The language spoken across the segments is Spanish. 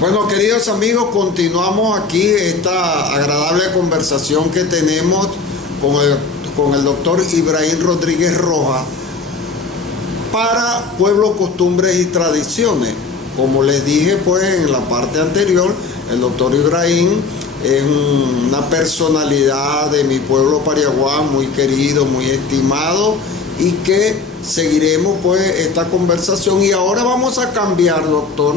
Bueno, queridos amigos, continuamos aquí esta agradable conversación que tenemos con el doctor Ibrahim Rodríguez Rojas para Pueblos, Costumbres y Tradiciones. Como les dije pues en la parte anterior, el doctor Ibrahim es una personalidad de mi pueblo Pariaguá, muy querido, muy estimado, y que seguiremos pues esta conversación. Y ahora vamos a cambiar, doctor,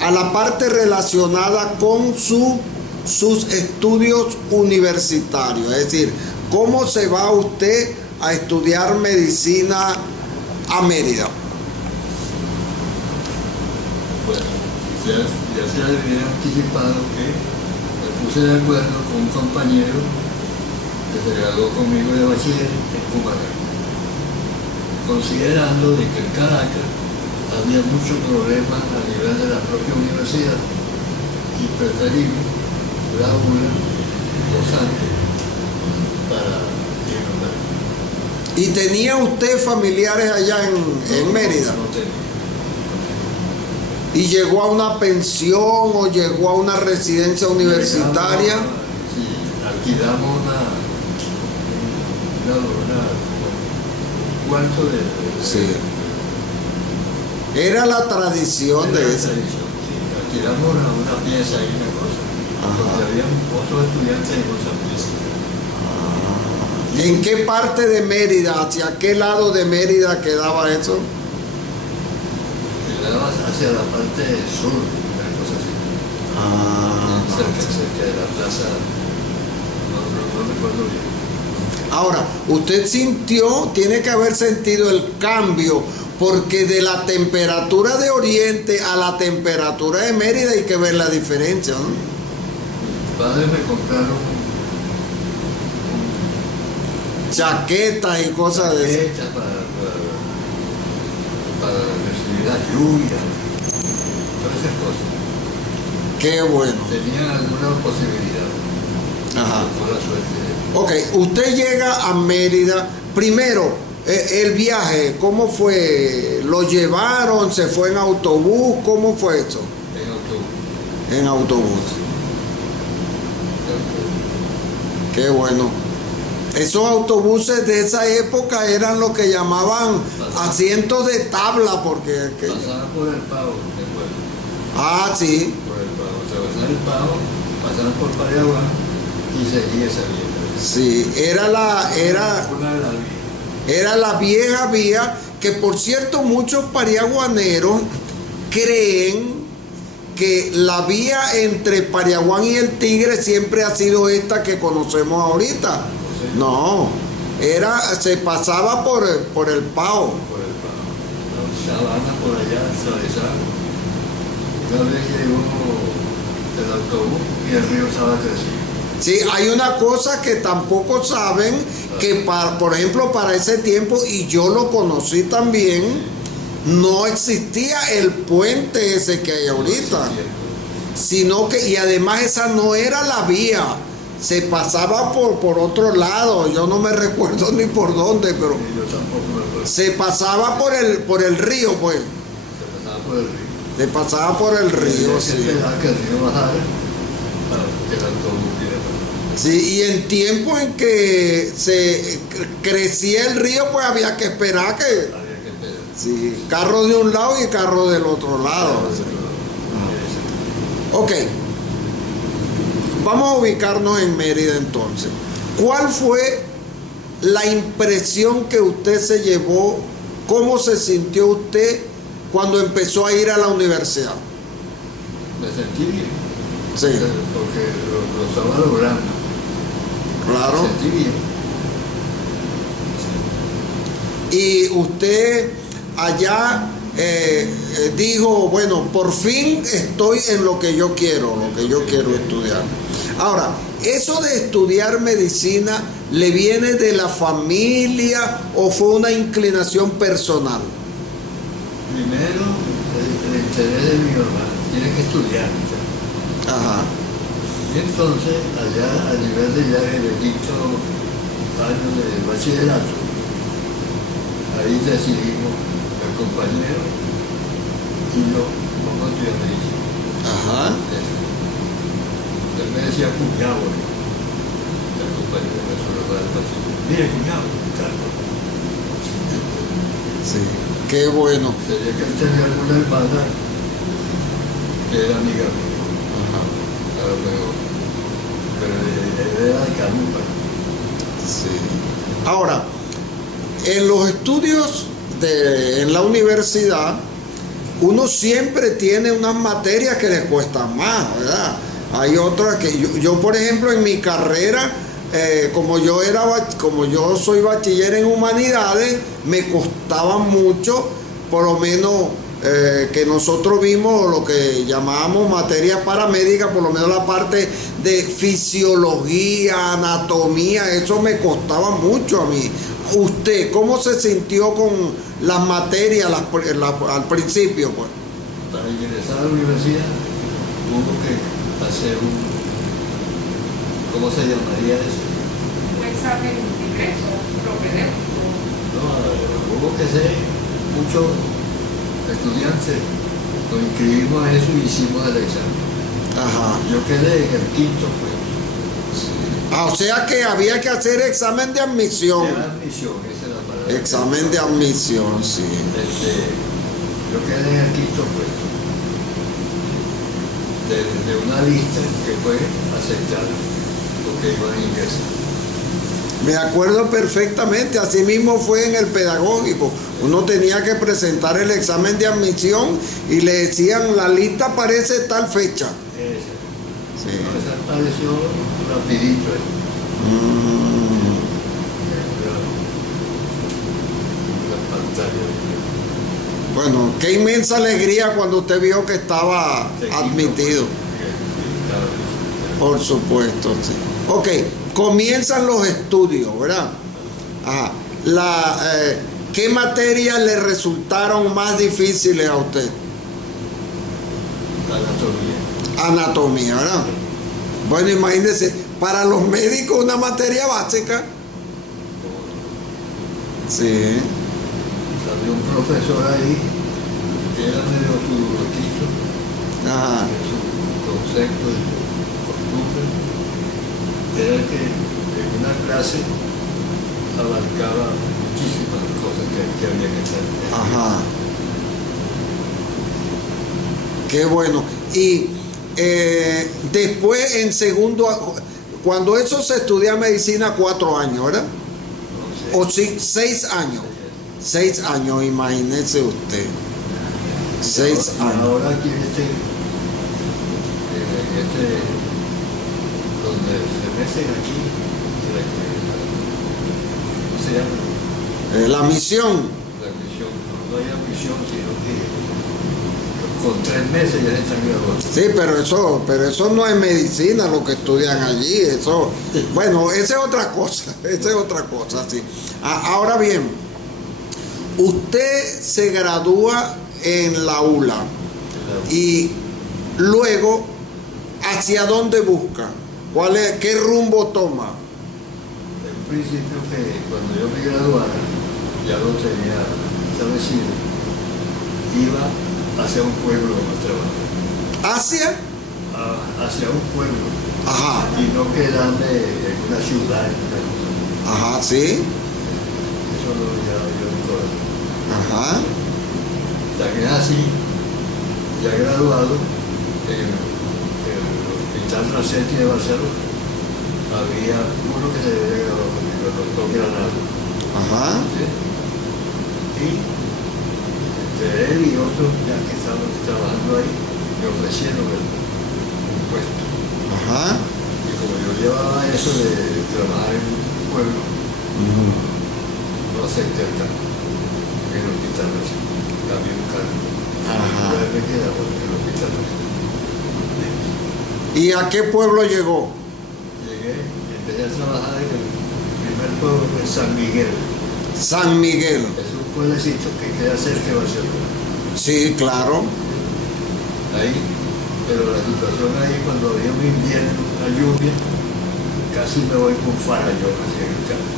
a la parte relacionada con sus estudios universitarios. Es decir, ¿cómo se va usted a estudiar medicina a Mérida? Bueno, ya se había anticipado que me puse de acuerdo con un compañero que se graduó conmigo de bachiller en Cumaná, considerando de que en Caracas había muchos problemas a nivel de la propia universidad y preferimos la UNA, Los Santos, para irnos allá. ¿Y tenía usted familiares allá en Mérida? No tenía. ¿Y llegó a una pensión o llegó a una residencia universitaria? Sí, alquilamos un cuarto de... Sí. Era la tradición de esa. Sí, alquilamos una pieza y una cosa. Ajá. Porque había otros estudiantes en otra pieza. ¿En qué parte de Mérida, hacia qué lado de Mérida quedaba eso? Quedaba hacia la parte sur, una cosa así. Cerca de la plaza, no recuerdo bien. Ahora, usted sintió, tiene que haber sentido el cambio, porque de la temperatura de Oriente a la temperatura de Mérida hay que ver la diferencia, ¿no? Mis padres me compraron Chaquetas y cosas de eso. chaqueta para recibir la lluvia, todas esas cosas. Qué bueno. Tenían alguna posibilidad. Ajá. Por la suerte. Ok, usted llega a Mérida. Primero, el viaje, ¿cómo fue? ¿Lo llevaron? ¿Se fue en autobús? ¿Cómo fue eso? En autobús. En autobús. Qué bueno. Esos autobuses de esa época eran lo que llamaban asientos de tabla, porque... Pasaban por el Pavo, después. Ah, sí. Por el Pavo. Atravesaban el Pavo, pasaban por Pariaguá y seguía esa vía. Sí, era Una de las vías. era la vieja vía, que por cierto muchos pariaguaneros creen que la vía entre Pariaguán y el Tigre siempre ha sido esta que conocemos ahorita. Sí. No, se pasaba por el Pao. Por el Pavo. Sabana por allá, atravesaba. Una vez llegó el autobús y el río estaba crecido. Sí, hay una cosa que tampoco saben, que por ejemplo para ese tiempo, y yo lo conocí también, no existía el puente ese que hay ahorita, sino que, y además esa no era la vía, se pasaba por otro lado, yo no me recuerdo ni por dónde, pero Yo tampoco me acuerdo. se pasaba por el río, pues, Se pasaba por el río. se pasaba por el río, Se sí. esperaba que el río bajara para que el autobús pudiera pasar. Sí, y en tiempo en que se crecía el río, pues había que esperar que... Había que esperar. Sí, carro de un lado y carro del otro lado. Ok, vamos a ubicarnos en Mérida entonces. ¿Cuál fue la impresión que usted se llevó? ¿Cómo se sintió usted cuando empezó a ir a la universidad? Me sentí bien. Sí, Porque lo estaba logrando. claro. Me sentí bien. Y usted allá dijo, bueno, por fin estoy en lo que yo quiero estudiar. Ahora, ¿eso de estudiar medicina le viene de la familia o fue una inclinación personal? Primero, el interés de mi mamá. Tiene que estudiar. Ajá. Y entonces, allá a nivel de ya el quinto año de bachillerato, ahí decidimos, el compañero y yo, vamos a estudiar medicina. Ajá. Ajá. Él me decía cuñado, el compañero de su lugar del pasillo. Mire, cuñado, claro. Sí, qué bueno. Sería que él tenía alguna hermana que era amiga mía, Ajá. a lo mejor. Pero él era de Carupa. Sí. Ahora, en los estudios en la universidad, uno siempre tiene unas materias que les cuestan más, ¿verdad? Hay otras que yo, por ejemplo, en mi carrera, como yo soy bachiller en humanidades, me costaba mucho, por lo menos que nosotros vimos lo que llamábamos materias paramédicas, por lo menos la parte de fisiología, anatomía, eso me costaba mucho a mí. ¿Usted cómo se sintió con las materias al principio, pues? Para ingresar a la universidad hubo que hacer ¿cómo se llamaría eso? Un examen de ingreso, propedéutico. No, hubo que ser muchos estudiantes, nos inscribimos a eso y hicimos el examen. Ajá. Yo quedé en el quinto, pues. Ah, o sea que había que hacer examen de admisión. Era admisión, esa es la palabra. Examen de admisión, sí. Yo quedé en el quinto puesto de una lista que fue aceptada porque iban a ingresar. Me acuerdo perfectamente, así mismo fue en el pedagógico. Uno tenía que presentar el examen de admisión y le decían, la lista aparece tal fecha. Esa. Sí. No, esa apareció rapidito. La pantalla. Bueno, qué inmensa alegría cuando usted vio que estaba admitido. Por supuesto, sí. Ok, comienzan los estudios, ¿verdad? Ajá. ¿Qué materias le resultaron más difíciles a usted? Anatomía. Anatomía, ¿verdad? Bueno, imagínese, para los médicos una materia básica. Sí. Había un profesor ahí que era medio turutito Ajá. en su concepto y su costumbre, era el que en una clase abarcaba muchísimas cosas que había que hacer. Ajá. Qué bueno. Y después en segundo, cuando eso se estudia medicina 4 años, ¿verdad? No sé. O sí, 6 años. 6 años, imagínese usted. 6 años. Ahora aquí donde se mecen aquí, ¿cómo se llama? La misión. La admisión. No hay admisión, sino que con 3 meses ya se están graduando. Sí, pero eso no es medicina lo que estudian allí. Eso, bueno, esa es otra cosa. Esa es otra cosa, sí. Ahora bien, usted se gradúa en la ULA y luego, ¿hacia dónde busca? ¿Qué rumbo toma? En principio que cuando yo me graduara, ya lo tenía establecido, iba hacia un pueblo a trabajar. ¿Hacia? Hacia un pueblo. Ajá. Y no quedarme en una ciudad, en una cosa. Ajá, sí. Eso lo ya yo en corazón. Ajá. O sea que es así, ya graduado en el Hospital Racetti de Barcelona, había uno que se había graduado conmigo, el doctor Granado. Ajá. ¿Sí? Y entre él y otros ya que estaban trabajando ahí, me ofrecieron un puesto. Ajá. Y como yo llevaba eso de trabajar en un pueblo, no acepté el cargo en el Hospital Racetti. Cambié un cargo. Ajá. Ya me quedaba en el Hospital Racetti. ¿Y a qué pueblo llegó? Llegué y empecé a trabajar en el primer pueblo, en San Miguel. San Miguel. Es un pueblecito que queda cerca de Barcelona. Sí, claro. Ahí, pero la situación ahí cuando había un invierno, una lluvia, casi me voy con farallón hacia el carro.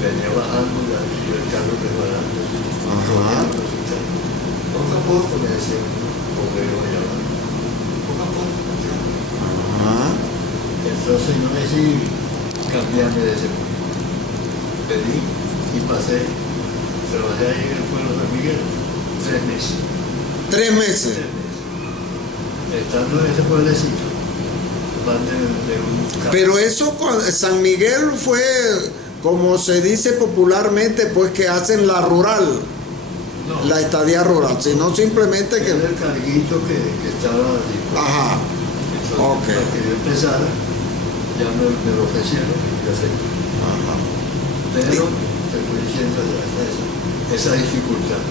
Venía bajando y el carro resbalando. Ajá. Poco a poco me decían, obrero allá abajo. decidí cambiarme de ese pueblo. Pedí y pasé, trabajé ahí en el pueblo de San Miguel 3 meses. 3 meses. 3 meses. Estando en ese pueblecito, más de un campo. Pero eso, San Miguel fue, como se dice popularmente, pues que hacen la rural, No, la estadía rural, sino simplemente era que... el carguito que estaba dispuesto. Ajá, Entonces, ok. para que yo empezara, ya me lo ofrecieron y yo acepté. Ajá. Pero te estoy diciendo esa dificultad.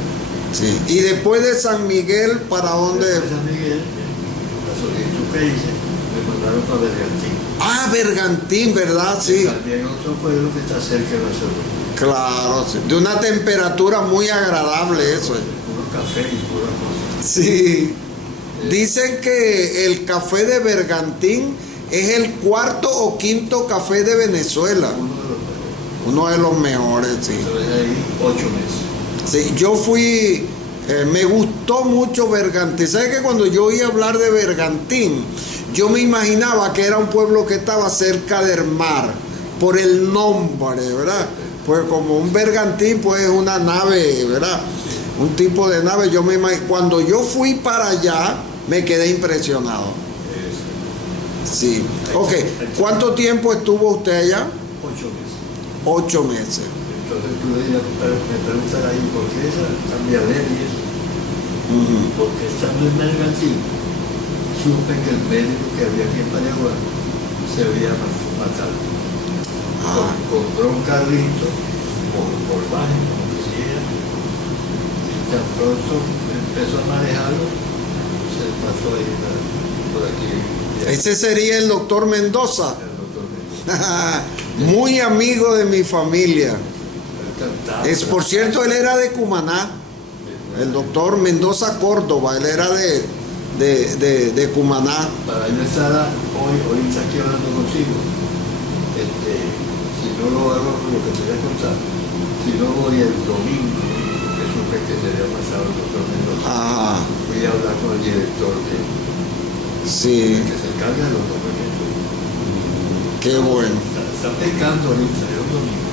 Sí. Y después de San Miguel, ¿para dónde? Después de San Miguel, la solicitud que hice, me mandaron para Bergantín. Ah, Bergantín, ¿verdad? Sí. También otro pueblo que está cerca de Barcelona. Claro, sí. De una temperatura muy agradable eso. Puro café y pura cosa. Sí. Dicen que el café de Bergantín es el 4º o 5º café de Venezuela. Uno de los mejores. Uno de los mejores, sí. Entonces ahí 8 meses. Sí, yo fui, me gustó mucho Bergantín. ¿Sabes que cuando yo oí hablar de Bergantín, yo me imaginaba que era un pueblo que estaba cerca del mar, por el nombre, ¿verdad? Pues como un bergantín, pues es una nave, ¿verdad? Un tipo de nave. Yo me imagino, cuando yo fui para allá, me quedé impresionado. Sí. Ok, ¿cuánto tiempo estuvo usted allá? 8 meses. 8 meses. Entonces tú me preguntas ahí, ¿por qué esa cambiadera y eso? Ujú. Porque estando en Bergantín, supe que el médico que había aquí en Paraguay se había matado. Ah, Compró un carrito, por baje, como quisiera, y tan pronto empezó a manejarlo, se pasó ahí por aquí. ese sería el doctor Mendoza. El doctor Mendoza. Muy amigo de mi familia. Él cantaba. Por cierto, él era de Cumaná. El doctor Mendoza Córdoba, él era de Cumaná. Para yo estar ahorita aquí hablando contigo, si no lo hago, lo que te voy a contar, si no voy el domingo, que supe que se había pasado el doctor Mendoza, Ajá, fui a hablar con el director sí, que se encarga de los documentos. qué bueno. Está pecando ahorita, es un domingo.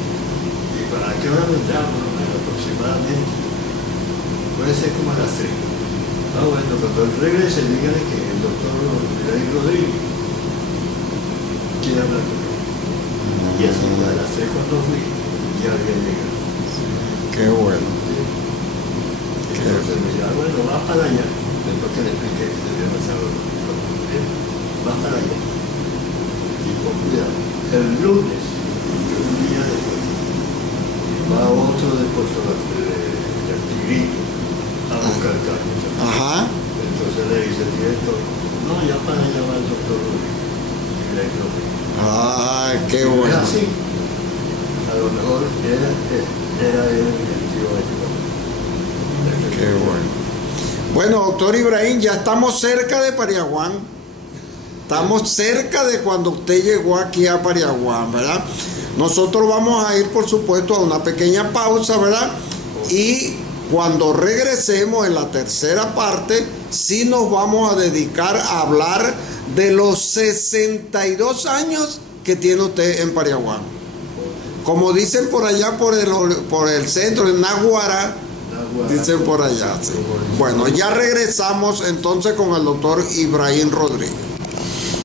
¿Y para qué hora vendrá? Más o menos aproximadamente. Puede ser como a las 3. Ah, bueno, cuando él regrese, dígale que el doctor Ibrahim Rodríguez quiere hablar con él. Y así a las 3 cuando fui, ya había llegado. Qué bueno. Entonces me dijo, bueno, va para allá. Después que le expliqué que se había pasado va para allá. Y con cuidado. El lunes, un día después, va otro de del Tigrito a buscar carne. Ajá. Entonces le dice el director, no, ya para allá va el doctor Rodríguez. Ay, qué Es bueno. así. A lo mejor era él el tío ayudado. Qué bueno. Bueno, doctor Ibrahim, ya estamos cerca de Pariaguán. Estamos cerca de cuando usted llegó aquí a Pariaguán, ¿verdad? Nosotros vamos a ir, por supuesto, a una pequeña pausa, ¿verdad? Y cuando regresemos en la tercera parte, sí nos vamos a dedicar a hablar de los 62 años que tiene usted en Pariaguán. Como dicen por allá, por el centro, en Naguará, dicen por allá. Sí. Bueno, ya regresamos entonces con el doctor Ibrahim Rodríguez.